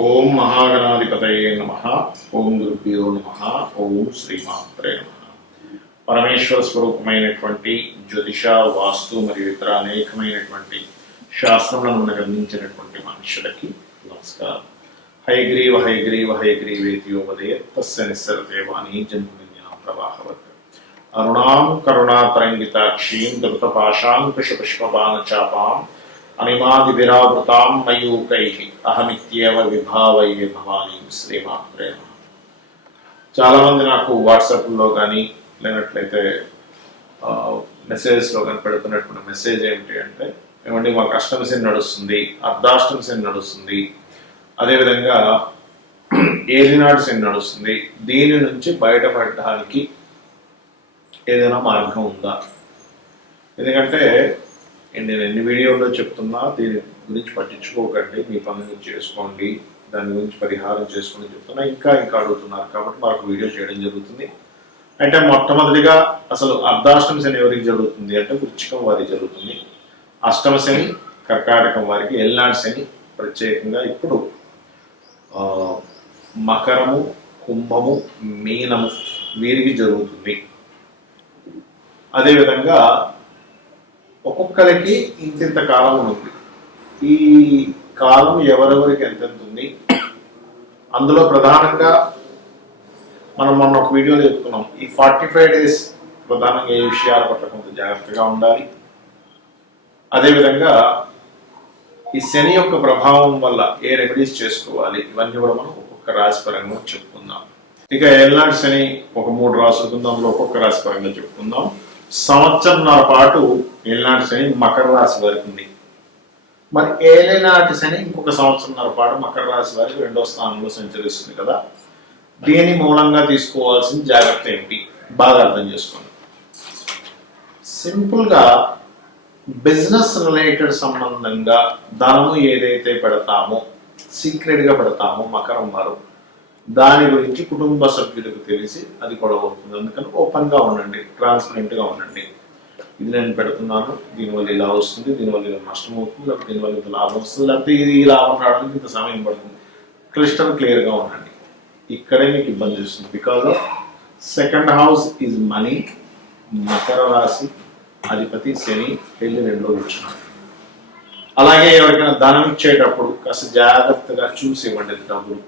ఓం మహాగణాధిపతయే నమః. ఓం గురుభ్యో నమః. ఓం శ్రీమాత్రే నమః. పరమేశ్వర స్వరూపమైనటువంటి జ్యోతిష, వాస్తు మరియు ఇతర అనేకమైనటువంటి శాస్త్రములను మనకు అందించినటువంటి మనుషులకి నమస్కారం. హయగ్రీవ హయగ్రీవ హయగ్రీవేతియోపదే తస్య నిస్సరతే వాణీ జన్మవిజ్ఞా ప్రవాహవత్. అరుణాం కరుణాతరంగితాక్షీం ధృతపాశాంకుశపుష్పబాణచాపాం అనిమాదివిరావృతాం మయూకైః అహమిత్యేవ విభావయే భవానీ శ్రీమాత్రే నమః. చాలామంది నాకు వాట్సాప్లో కానీ లేనట్లయితే మెసేజెస్లో కానీ పెడుతున్నటువంటి మెసేజ్ ఏమిటి అంటే, ఏమండి మాకు అష్టమి శని నడుస్తుంది, అర్ధాష్టమి శని నడుస్తుంది, అదేవిధంగా ఏలినాడు శని నడుస్తుంది, దీని నుంచి బయటపడడానికి ఏదైనా మార్గం ఉందా? ఎందుకంటే నేను ఎన్ని వీడియోల్లో చెప్తున్నా దీని గురించి పట్టించుకోకండి, మీ పని మీరు చేసుకోండి, దాని గురించి పరిహారం చేసుకుని చెప్తున్నా. ఇంకా అడుగుతున్నారు కాబట్టి మనకు వీడియో చేయడం జరుగుతుంది. అంటే మొట్టమొదటిగా అసలు అర్ధాష్టమి శని ఎవరికి జరుగుతుంది అంటే వృశ్చికం వారికి జరుగుతుంది. అష్టమ శని కర్కాటకం వారికి, ఏలినాడు శని ప్రత్యేకంగా ఇప్పుడు మకరము, కుంభము, మీనము వీరికి జరుగుతుంది. అదేవిధంగా ఒక్కొక్కరికి ఇంతింత కాలం ఉంది. ఈ కాలం ఎవరెవరికి ఎంతెంత ఉంది, అందులో ప్రధానంగా మనం మొన్న ఒక వీడియోలో చెప్పుకున్నాం. ఈ 45 days ప్రధానంగా ఏ విషయాల పట్ల కొంత జాగ్రత్తగా ఉండాలి. అదేవిధంగా ఈ శని యొక్క ప్రభావం వల్ల ఏ రెమెడీస్ చేసుకోవాలి, ఇవన్నీ కూడా మనం ఒక్కొక్క రాశి పరంగా చెప్పుకుందాం. ఇక ఏలినాడు శని ఒక 3 రాసులు ఉందాంలో ఒక్కొక్క రాశి పరంగా చెప్పుకుందాం. సంవత్సరంన్నర పాటు ఏలినాటి శని మకర రాశి వారికి ఉంది. మరి ఏలినాటి శని ఇంకొక సంవత్సరంన్నర పాటు మకర రాశి వారికి 2వ స్థానంలో సంచరిస్తుంది కదా. దీని మూలంగా తీసుకోవాల్సిన జాగ్రత్త ఏమిటి బాగా అర్థం చేసుకోండి. సింపుల్గా బిజినెస్ రిలేటెడ్ సంబంధంగా ధనము ఏదైతే పెడతామో, సీక్రెట్గా పెడతామో మకరం వారు, దాని గురించి కుటుంబ సభ్యులకు తెలిసి అది గొడవ అవుతుంది. అందుకని ఓపెన్గా ఉండండి, ట్రాన్స్పరెంట్గా ఉండండి. ఇది నేను పెడుతున్నాను, దీనివల్ల ఇలా వస్తుంది, దీనివల్ల ఇలా నష్టం అవుతుంది, లేకపోతే దీనివల్ల ఇంత లాభం వస్తుంది, లేకపోతే ఇది ఈ లాభం రావడానికి ఇంత సమయం పడుతుంది. క్లియర్గా ఉండండి. ఇక్కడే మీకు ఇబ్బంది వస్తుంది. Because of second house is money. Makar రాశి అధిపతి శని వెళ్ళి 2వ వచ్చినాడు. అలాగే ఎవరికైనా ధనం ఇచ్చేటప్పుడు కాస్త జాగ్రత్తగా చూసి ఇవ్వండి. డబ్బులు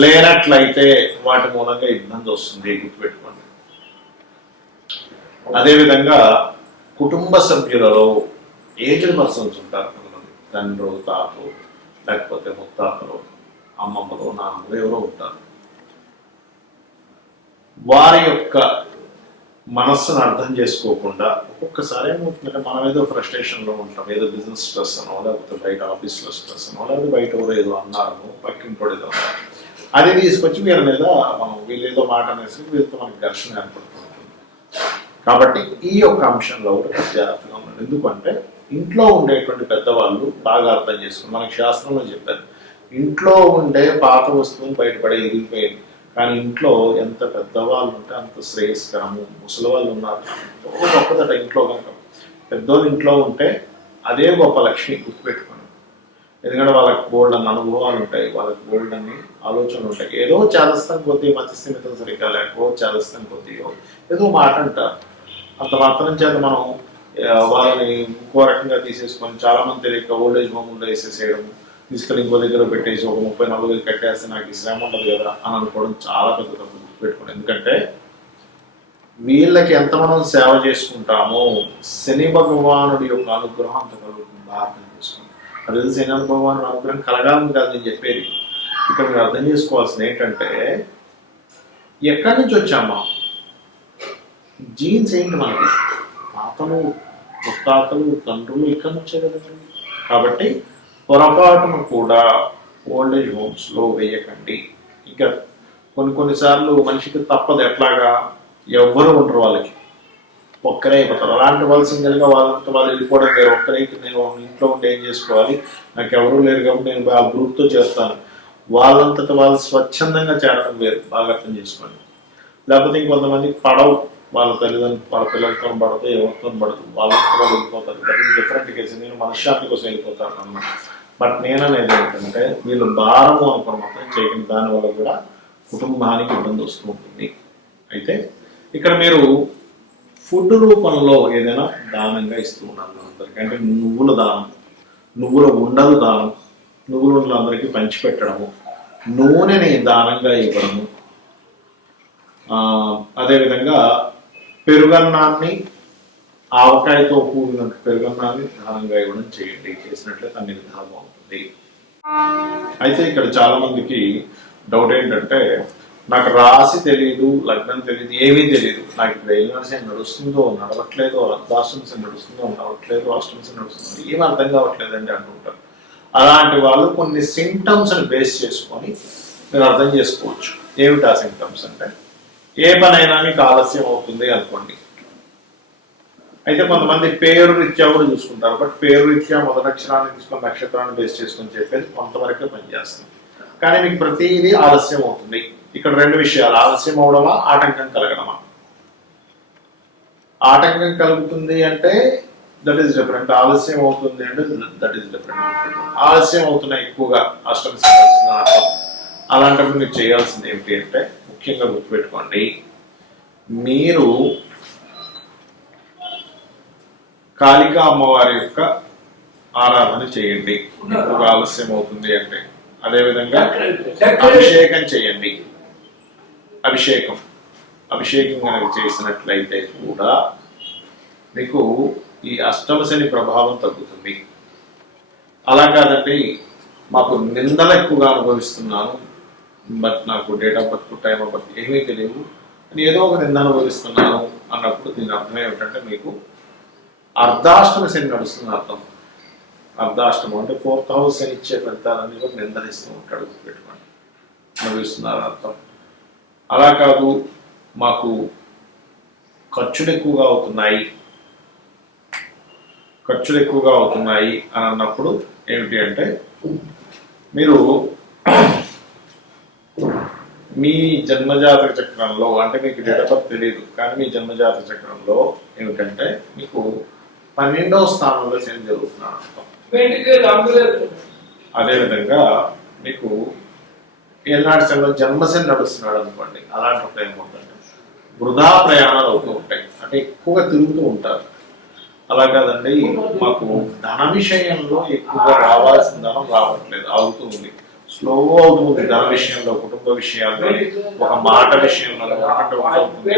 లేనట్లయితే వాటి మూలంగా ఇబ్బంది వస్తుంది, గుర్తుపెట్టుకోండి. అదేవిధంగా కుటుంబ సభ్యులలో ఏజ్డ్ పర్సన్స్ ఉంటారు. కొంతమంది తండ్రు, తాతలు, లేకపోతే ముత్తాతలు, అమ్మమ్మలు, నాన్నలు ఎవరో ఉంటారు. వారి యొక్క మనస్సును అర్థం చేసుకోకుండా ఒక్కొక్కసారి ఏమవుతుందంటే, మనం ఏదో ఫ్రస్ట్రేషన్లో ఉంటాం, ఏదో బిజినెస్ స్ట్రెస్ అనో, లేకపోతే బయట ఆఫీస్లో స్ట్రెస్ అనో, లేకపోతే బయట ఎవరో ఏదో అన్నారనో, పక్కింటోడు ఏదో అన్నారు, అది తీసుకొచ్చి వీళ్ళ మీద మనం వీళ్ళేదో మాట అనేసి వీళ్ళతో మనకి ఘర్షణ ఏర్పడుతుంటుంది. కాబట్టి ఈ యొక్క అంశంలో కూడా జాగ్రత్తగా ఉండాలి. ఎందుకంటే ఇంట్లో ఉండేటువంటి పెద్దవాళ్ళు బాగా అర్థం చేసుకుని, మనకి శాస్త్రంలో చెప్పారు, ఇంట్లో ఉండే పాత వస్తువులు బయటపడే ఇరిగిపోయింది. కానీ ఇంట్లో ఎంత పెద్దవాళ్ళు ఉంటే అంత శ్రేయస్కరము. ముసలి వాళ్ళు ఉన్నారు, గొప్పదట ఇంట్లో కనుక. పెద్దోళ్ళు ఇంట్లో ఉంటే అదే గొప్ప లక్ష్మి, గుర్తుపెట్టుకోండి. ఎందుకంటే వాళ్ళకి బోల్డ్ అన్న అనుభవాలు ఉంటాయి, వాళ్ళకి బోల్డ్ అన్ని ఆలోచనలు ఉంటాయి. ఏదో చేదస్తాం కొద్దీ, మతిస్థిమితం సరిగ్గా లేకపో చేదస్తాం కొద్దీ ఏదో మాట అంటారు. అంత మాత్రం చేత మనం వాళ్ళని ఇంకో రకంగా తీసేసుకొని, చాలా మంది తెలియక ఓల్డేజ్ హోమ్లో వేసేసేయడం, తీసుకెళ్ళి ఇంకో దగ్గర పెట్టేసి ఒక 30-40 వేలు కట్టేస్తే నాకు ఈ శ్రమ ఉండదు కదా అని అనుకోవడం చాలా పెద్ద తప్పు, గుర్తుపెట్టుకోండి. ఎందుకంటే వీళ్ళకి ఎంత మనం సేవ చేసుకుంటామో శని భగవానుడి యొక్క అనుగ్రహం అంత కలుగుతుంది. బాగా అర్థం చేసుకోండి. అది శని భగవానుడి అనుగ్రహం కలగాలని కాదు నేను చెప్పేది. ఇక్కడ మీరు అర్థం చేసుకోవాల్సింది ఏంటంటే, ఎక్కడి నుంచి వచ్చామా, జీన్స్ ఏంటి మనకి, తాతలు, ముత్తాతలు, తండ్రులు ఇక్కడి నుంచే కదండి. కాబట్టి పొరపాటును కూడా ఓల్డేజ్ హోమ్స్లో వేయకండి. ఇక కొన్నిసార్లు మనిషికి తప్పదు. ఎట్లాగా ఎవ్వరు ఉండరు, వాళ్ళకి ఒక్కరే అయిపోతారు. అలాంటి వాళ్ళు సింగిల్గా వాళ్ళంతా వాళ్ళు వెళ్ళిపోవడం వేరు. ఒక్కరే నేను ఇంట్లో ఉండి ఏం చేసుకోవాలి, నాకు ఎవరూ లేరు కాబట్టి నేను ఆ గ్రూప్తో చేస్తాను, వాళ్ళంతట వాళ్ళు స్వచ్ఛందంగా చేరడం వేరు. బాగా అర్థం చేసుకోండి. లేకపోతే ఇంకొంతమంది పడవు, వాళ్ళ తల్లిదండ్రులు వాళ్ళ పిల్లలతో పడదు, ఎవరితో పడదు, వాళ్ళతో వాళ్ళు వెళ్ళిపోతారు. That is different case. నేను మనశ్శాంతి కోసం వెళ్ళిపోతాను అన్నమాట. బట్ నేననేది ఏంటంటే వీళ్ళు భారము అనుకుని మాత్రం చేయకండి, దానివల్ల కూడా కుటుంబానికి ఇబ్బంది వస్తూ ఉంటుంది. అయితే ఇక్కడ మీరు ఫుడ్ రూపంలో ఏదైనా దానంగా ఇస్తూ ఉన్నారు అందరికీ. అంటే నువ్వుల దానం, నువ్వుల ఉండలు దానం, నువ్వుల ఉండలు అందరికీ పంచిపెట్టడము, నూనెని దానంగా ఇవ్వడము, అదేవిధంగా పెరుగన్నాన్ని, ఆవకాయతో కూడిన పెరుగన్నాన్ని దానంగా ఇవ్వడం చేయండి. చేసినట్లయితే అన్ని విధాలు బాగుంటుంది. అయితే ఇక్కడ చాలా మందికి డౌట్ ఏంటంటే, నాకు రాసి తెలియదు, లగ్నం తెలియదు, ఏమీ తెలియదు, నాకు ఇప్పుడు ఏలినాడ్స్ నడుస్తుందో నడవట్లేదో, అర్ధాష్టమస్ నడుస్తుందో నడవట్లేదు, అష్టమస్ నడుస్తుందో ఏం అర్థం కావట్లేదండి అంటుంటారు. అలాంటి వాళ్ళు కొన్ని సింటమ్స్ అని బేస్ చేసుకొని మీరు అర్థం చేసుకోవచ్చు. ఏమిటి ఆ సింటమ్స్ అంటే, ఏ పనైనా మీకు ఆలస్యం అవుతుంది అనుకోండి. అయితే కొంతమంది పేరు రీత్యా కూడా చూసుకుంటారు, బట్ పేరు రీత్యా మొదటి అక్షరాన్ని తీసుకొని నక్షత్రాన్ని బేస్ చేసుకొని చెప్పేది కొంతవరకే పనిచేస్తుంది. కానీ మీకు ప్రతిదీ ఆలస్యం అవుతుంది. ఇక్కడ రెండు విషయాలు, ఆలస్యం అవడమా, ఆటంకం కలగడమా. ఆటంకం కలుగుతుంది అంటే దట్ ఈస్ డిఫరెంట్, ఆలస్యం అవుతుంది అంటే దట్ ఈస్ డిఫరెంట్. ఆలస్యం అవుతున్నాయి ఎక్కువగా అష్టమి అర్థం. అలాంటప్పుడు మీరు చేయాల్సింది ఏమిటి అంటే, ముఖ్యంగా గుర్తుపెట్టుకోండి, మీరు కాళికా అమ్మవారి యొక్క ఆరాధన చేయండి ఎక్కువగా ఆలస్యం అవుతుంది అంటే. అదేవిధంగా అభిషేకం చేయండి. అభిషేకం కనుక చేసినట్లయితే కూడా మీకు ఈ అష్టమ శని ప్రభావం తగ్గుతుంది. అలా కాదండి, మాకు నిందలు ఎక్కువగా అనుభవిస్తున్నాను, బట్ నాకు date of birth, time of birth ఏమీ తెలియదు అని ఏదో ఒక నింద అనుభవిస్తున్నాను అన్నప్పుడు దీని అర్థం ఏమిటంటే, మీకు అర్ధాష్టమ శని నడుస్తుంది అర్థం. అర్ధాష్టమం అంటే 4th హౌస్ శని ఇచ్చే ఫలితాలన్నీ కూడా నిందనిస్తూ ఉంటాడు, పెట్టుకోండి, అనుభవిస్తున్నారు అర్థం. అలా కాదు, మాకు ఖర్చులు ఎక్కువగా అవుతున్నాయి అని అన్నప్పుడు ఏమిటి అంటే, మీరు మీ జన్మజాతక చక్రంలో, అంటే మీకు డేట్ ఆఫ్ బర్త్ తెలియదు కానీ మీ జన్మజాతక చక్రంలో ఏమిటంటే మీకు 12వ స్థానంలో శని జరుగుతున్నాడు అర్థం. అదేవిధంగా మీకు ఏనాటి శనిలో జన్మశని నడుస్తున్నాడు అనుకోండి. అలాంటప్పుడు ఏమవుతుందంటే వృధా ప్రయాణాలు అవుతూ ఉంటాయి, అంటే ఎక్కువగా తిరుగుతూ ఉంటారు. అలా కాదండి, మాకు ధన విషయంలో ఎక్కువగా రావాల్సిన ధనం రావట్లేదు, ఆగుతూ ఉంది, స్లో అవుతుంది. ధన విషయంలో, కుటుంబ విషయాల్లో, ఒక మాట విషయంలో అవుతుంది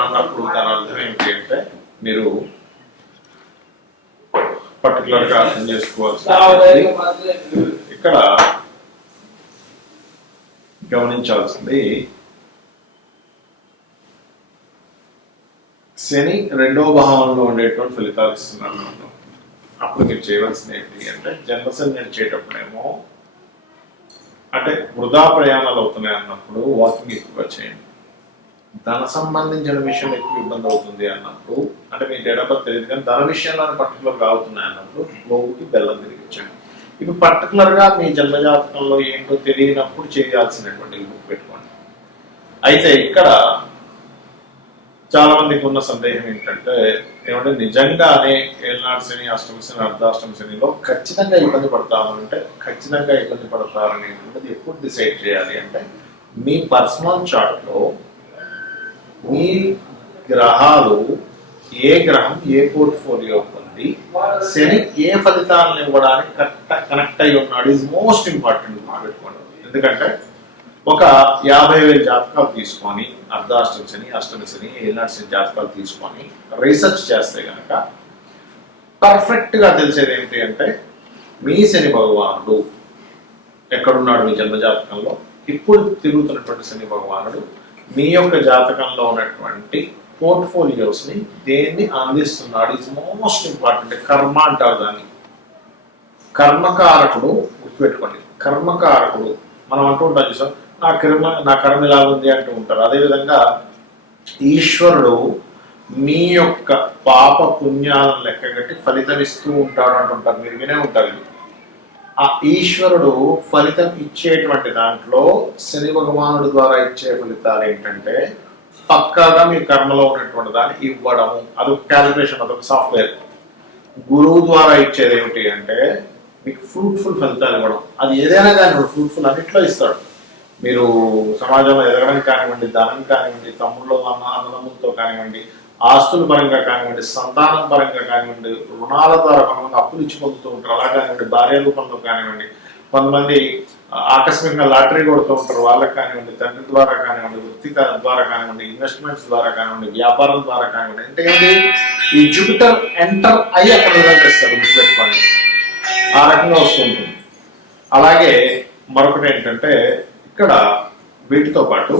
అన్నప్పుడు దాని అర్థం ఏంటి అంటే, మీరు పర్టికులర్ గా అర్థం చేసుకోవాల్సి ఇక్కడ గమనించాల్సింది, శని 2వ భావంలో ఉండేటువంటి ఫలితాలు ఇస్తున్నాను. అప్పుడు మీరు చేయవలసింది ఏంటి అంటే, జన్మశని నడిచేటప్పుడేమో అంటే వృధా ప్రయాణాలు అవుతున్నాయి అన్నప్పుడు వాకింగ్ ఎక్కువగా చేయండి. ధన సంబంధించిన విషయం ఎక్కువ ఇబ్బంది అవుతుంది అన్నప్పుడు, అంటే మీ డేట్ ఆఫ్ బర్త్ తెలియదు కానీ ధన విషయంలో పర్టికులర్గా అవుతున్నాయి అన్నప్పుడు గోవుకి బెల్లం తిరిగించండి. ఇవి పర్టికులర్గా మీ జన్మజాతకంలో ఏంటో తెలియనప్పుడు చేయాల్సినటువంటి బుక్ పెట్టుకోండి. అయితే ఇక్కడ చాలా మందికి ఉన్న సందేహం ఏంటంటే, ఏమంటే నిజంగానే ఏళ్ళనాడు శని, అష్టమ శని, అర్ధాష్టమ శనిలో ఖచ్చితంగా ఇబ్బంది పడతామంటే ఖచ్చితంగా ఇబ్బంది పడతారనేటువంటిది ఎప్పుడు డిసైడ్ చేయాలి అంటే, మీ పర్సనల్ చార్ట్లో మీ గ్రహాలు ఏ గ్రహం ఏ పోర్ట్ఫోలియో ఉంది, శని ఏ ఫలితాలను ఇవ్వడానికి కనెక్ట్ అయి ఉన్నాడు ఈజ్ మోస్ట్ ఇంపార్టెంట్ పెట్టుకోండి. ఎందుకంటే ఒక 50,000 జాతకాలు తీసుకొని, అర్ధాష్టమ శని, అష్టమ శని, ఏళ్ళనాటి శని జాతకాలు తీసుకొని రీసెర్చ్ చేస్తే కనుక పర్ఫెక్ట్గా తెలిసేది ఏంటి అంటే, మీ శని భగవానుడు ఎక్కడున్నాడు మీ జన్మ జాతకంలో, ఇప్పుడు తిరుగుతున్నటువంటి శని భగవానుడు మీ యొక్క జాతకంలో ఉన్నటువంటి పోర్ట్ఫోలియోస్ ని దేన్ని అందిస్తున్నాడు ఇస్ మోస్ట్ ఇంపార్టెంట్. కర్మ అంటారు దాన్ని, కర్మకారకుడు గుర్తుపెట్టుకోండి. కర్మకారకుడు మనం అంటూ ఉంటాం సార్, నా కర్మ ఇలా ఉంది అంటూ ఉంటారు. అదేవిధంగా ఈశ్వరుడు మీ యొక్క పాప పుణ్యాలను లెక్కగట్టి ఫలితం ఇస్తూ ఉంటాడు అంటుంటారు, మీరు వినే ఉంటారు. ఆ ఈశ్వరుడు ఫలితం ఇచ్చేటువంటి దాంట్లో శని భగవానుడు ద్వారా ఇచ్చే ఫలితాలు ఏంటంటే, పక్కాగా మీ కర్మలో ఉన్నటువంటి దాన్ని ఇవ్వడము, అదొక క్యాలిక్యులేషన్, అదొక సాఫ్ట్వేర్. గురువు ద్వారా ఇచ్చేది ఏమిటి అంటే, మీకు ఫ్రూట్ఫుల్ ఫలితాలు ఇవ్వడం. అది ఏదైనా కానివ్వండి, ఫ్రూట్ఫుల్ అన్నిట్లో ఇస్తాడు. మీరు సమాజంలో ఎదగడం కానివ్వండి, ధనం కానివ్వండి, తమ్ముళ్ళు అన్నదమ్ములతో కానివ్వండి, ఆస్తుల పరంగా కానివ్వండి, సంతానం పరంగా కానివ్వండి, రుణాల ద్వారా కొంతమంది అప్పులు ఇచ్చి పొందుతూ ఉంటారు, అలా కానివ్వండి, భార్య రూపంలో కానివ్వండి, కొంతమంది ఆకస్మికంగా లాటరీ కొడుతూ ఉంటారు, వాళ్ళకి కానివ్వండి, తండ్రి ద్వారా కానివ్వండి, వృత్తి ద్వారా కానివ్వండి, ఇన్వెస్ట్మెంట్స్ ద్వారా కానివ్వండి, వ్యాపారం ద్వారా కానివ్వండి, అంటే ఏంటి, ఈ జూపిటర్ ఎంటర్ అయ్యి అక్కడ రిజల్ట్ ఇస్తారు, గుర్తుపెట్టుకోండి. ఆ రకంగా వస్తూ ఉంటుంది. అలాగే మరొకటి ఏంటంటే, ఇక్కడ వీటితో పాటు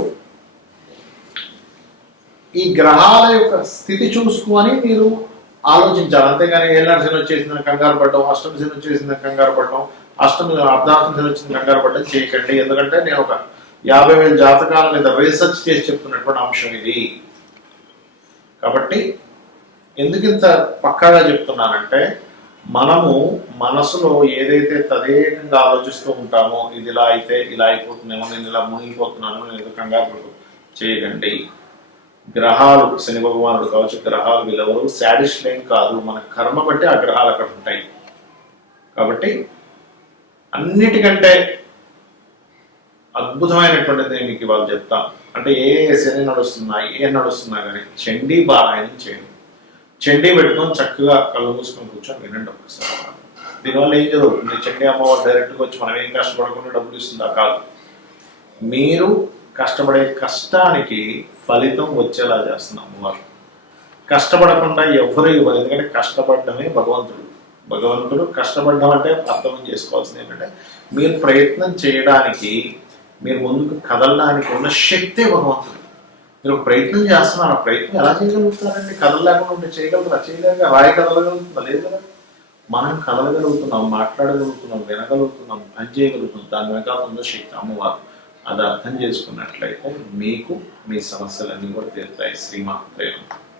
ఈ గ్రహాల యొక్క స్థితి చూసుకొని మీరు ఆలోచించాలి. అంతేగాని ఏళ్ళ శని వచ్చేసిందని కంగారు పడడం, అష్టమి శని వచ్చేసిందని కంగారు పడడం, అర్ధాష్టమి శని వచ్చిందని కంగారు పడడం చేయకండి. ఎందుకంటే నేను ఒక 50,000 జాతకాల మీద రీసెర్చ్ చేసి చెప్తున్నటువంటి అంశం ఇది. కాబట్టి ఎందుకు ఇంత పక్కాగా చెప్తున్నానంటే, మనము మనసులో ఏదైతే తదేకంగా ఆలోచిస్తూ ఉంటామో, ఇది ఇలా అయితే ఇలా అయిపోతుందేమో, నేను ఇలా మునిగిపోతున్నాను, నేను ఏదో కంగారు చేయకండి. గ్రహాలు, శని భగవానుడు కావచ్చు, గ్రహాలు వీళ్ళెవరు శాడిస్టులు ఏం కాదు, మన కర్మ బట్టి ఆ గ్రహాలు అక్కడ ఉంటాయి. కాబట్టి అన్నిటికంటే అద్భుతమైనటువంటిది మీకు ఇవాళ చెప్తాను. అంటే ఏ శని నడుస్తున్నా, ఏ నడుస్తున్నా కానీ చండీ పారాయణం చేయండి. చండీ పెట్టుకొని చక్కగా కళ్ళు మూసుకొని కూర్చొని వినండి ఒక్కసారి. దీనివల్ల ఏం జరుగుతుంది, చండీ అమ్మవారు డైరెక్ట్గా వచ్చి మనం ఏం కష్టపడకుండా డబ్బులు ఇస్తుందా? కాదు. మీరు కష్టపడే కష్టానికి ఫలితం వచ్చేలా చేస్తున్న అమ్మవారు. కష్టపడకుండా ఎవరు ఇవ్వరు. ఎందుకంటే కష్టపడడమే భగవంతుడు. భగవంతుడు కష్టపడడం అంటే అర్థం చేసుకోవాల్సింది ఏంటంటే, మీరు ప్రయత్నం చేయడానికి, మీరు ముందుకు కదలడానికి ఉన్న శక్తే భగవంతుడు. మీరు ప్రయత్నం చేస్తున్నారు, ఆ ప్రయత్నం ఎలా చేయగలుగుతారండి? కదలలేకుండా ఉంటే చేయగలుగుతారా? చేయలేక రాయి కదలగలుగుతుందా? లేదు కదా. మనం కదలగలుగుతున్నాం, మాట్లాడగలుగుతున్నాం, వినగలుగుతున్నాం, పని చేయగలుగుతున్నాం. దాని వెనకాల ఉన్న శక్తి అమ్మవారు. అది అర్థం చేసుకున్నట్లయితే మీకు మీ సమస్యలన్నీ కూడా తీరుతాయి. శ్రీమాత్రేయం.